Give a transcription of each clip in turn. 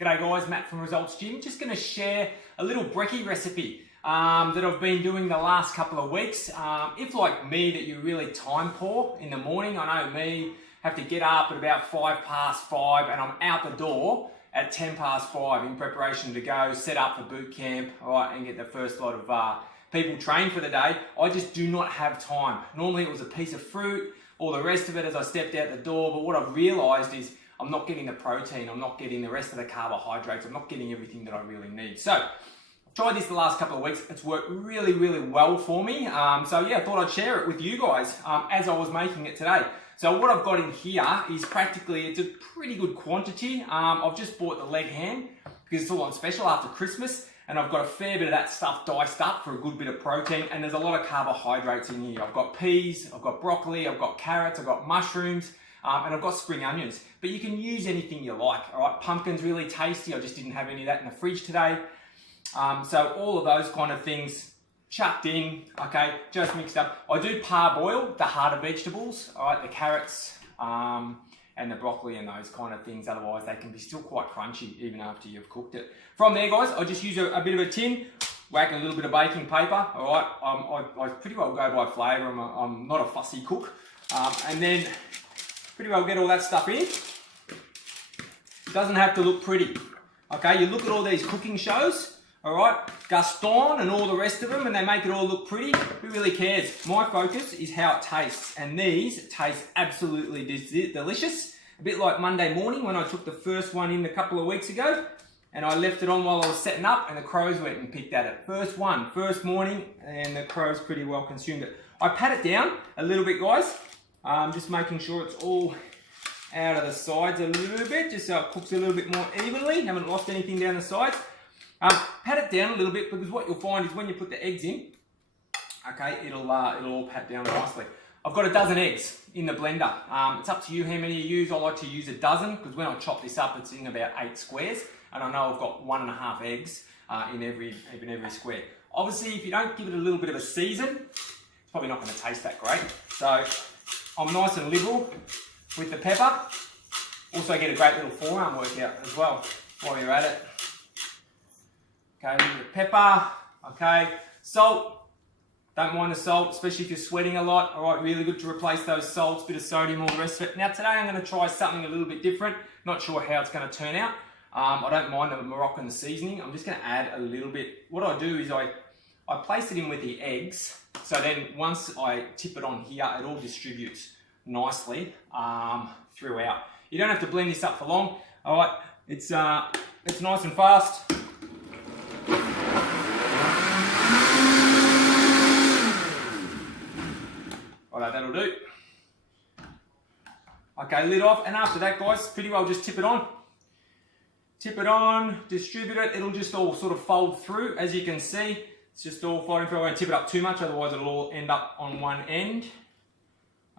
G'day guys, Matt from Resultz Gym. Just going to share a little brekkie recipe that I've been doing the last couple of weeks. If like me that you're really time poor in the morning, I know me, have to get up at about 5:05 and I'm out the door at 5:10 in preparation to go set up for boot camp, all right, and get the first lot of people trained for the day. I just do not have time. Normally it was a piece of fruit, all the rest of it as I stepped out the door, but what I've realised is I'm not getting the protein, I'm not getting the rest of the carbohydrates, I'm not getting everything that I really need. So, I've tried this the last couple of weeks, it's worked really, really well for me. So yeah, I thought I'd share it with you guys as I was making it today. So what I've got in here is practically, it's a pretty good quantity. I've just bought the leg ham because it's all on special after Christmas, and I've got a fair bit of that stuff diced up for a good bit of protein, and there's a lot of carbohydrates in here. I've got peas, I've got broccoli, I've got carrots, I've got mushrooms, and I've got spring onions. But you can use anything you like, all right? Pumpkin's really tasty. I just didn't have any of that in the fridge today. So all of those kind of things chucked in, okay, just mixed up. I do parboil the harder vegetables, all right, the carrots and the broccoli and those kind of things. Otherwise, they can be still quite crunchy even after you've cooked it. From there, guys, I just use a bit of a tin, whack a little bit of baking paper, all right? I pretty well go by flavour. I'm not a fussy cook. And then pretty well get all that stuff in. It doesn't have to look pretty, okay? You look at all these cooking shows, all right? Gaston and all the rest of them, and they make it all look pretty. Who really cares? My focus is how it tastes, and these taste absolutely delicious. A bit like Monday morning when I took the first one in a couple of weeks ago, and I left it on while I was setting up, and the crows went and picked at it. First morning, and the crows pretty well consumed it. I pat it down a little bit, guys. Just making sure it's all out of the sides a little bit, just so it cooks a little bit more evenly. Haven't lost anything down the sides. Pat it down a little bit, because what you'll find is when you put the eggs in, okay, it'll all pat down nicely. I've got a dozen eggs in the blender. It's up to you how many you use. I like to use a dozen, because when I chop this up, it's in about 8 squares, and I know I've got 1.5 eggs in every square. Obviously, if you don't give it a little bit of a season, it's probably not going to taste that great. So I'm nice and liberal with the pepper. Also get a great little forearm workout as well while you're at it. Okay, a little pepper, okay. Salt, don't mind the salt, especially if you're sweating a lot. All right, really good to replace those salts, bit of sodium, all the rest of it. Now today I'm going to try something a little bit different. Not sure how it's going to turn out. I don't mind the Moroccan seasoning. I'm just going to add a little bit. What I do is I place it in with the eggs. So then once I tip it on here, it all distributes nicely throughout. You don't have to blend this up for long. All right, it's nice and fast. All right, that'll do. Okay, lid off, and after that, guys, pretty well just tip it on. Tip it on, distribute it. It'll just all sort of fold through, as you can see. It's just all floating through. I won't tip it up too much, otherwise it'll all end up on one end.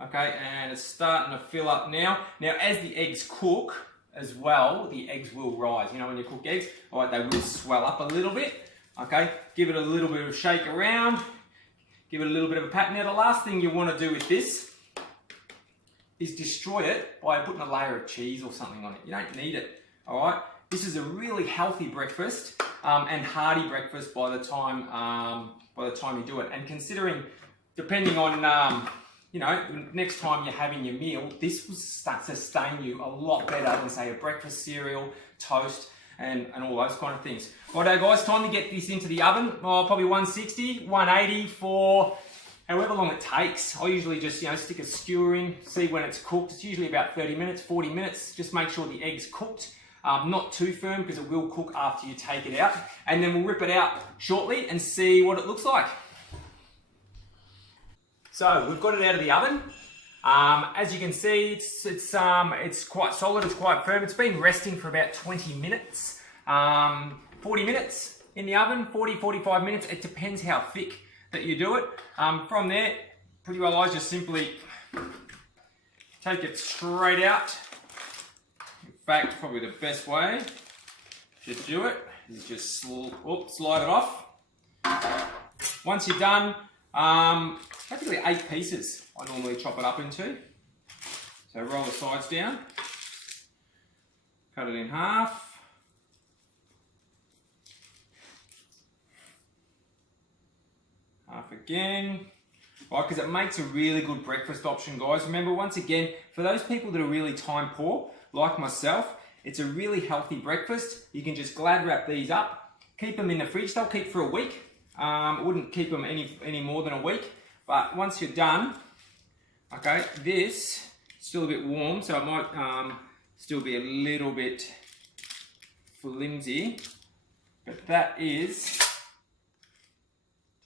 Okay, and it's starting to fill up now. Now, as the eggs cook as well, the eggs will rise. You know, when you cook eggs, all right, they will swell up a little bit. Okay, give it a little bit of a shake around. Give it a little bit of a pat. Now, the last thing you want to do with this is destroy it by putting a layer of cheese or something on it. You don't need it, all right? This is a really healthy breakfast and hearty breakfast by the time you do it. And considering, depending on you know, next time you're having your meal, this will sustain you a lot better than, say, a breakfast cereal, toast, and all those kind of things. Righto, guys, time to get this into the oven. Oh, probably 160, 180 for however long it takes. I usually just, you know, stick a skewer in, see when it's cooked. It's usually about 30 minutes, 40 minutes. Just make sure the egg's cooked. Not too firm, because it will cook after you take it out. And then we'll rip it out shortly and see what it looks like. So we've got it out of the oven. As you can see, it's quite solid, it's quite firm. It's been resting for about 20 minutes, 40 minutes in the oven, 40, 45 minutes. It depends how thick that you do it. From there, pretty well I just simply take it straight out. In fact, probably the best way to do it is just slide it off. Once you're done, basically 8 pieces I normally chop it up into. So roll the sides down, cut it in half, again. Right, because it makes a really good breakfast option, guys. Remember, once again, for those people that are really time poor, like myself, it's a really healthy breakfast. You can just glad wrap these up, keep them in the fridge. They'll keep for a week. Wouldn't keep them any more than a week. But once you're done, okay, this is still a bit warm, so it might still be a little bit flimsy. But that is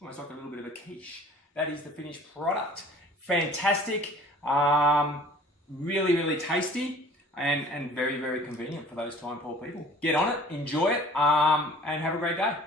almost like a little bit of a quiche. That is the finished product. Fantastic, really, really tasty, and very, very convenient for those time poor people. Get on it, enjoy it, and have a great day.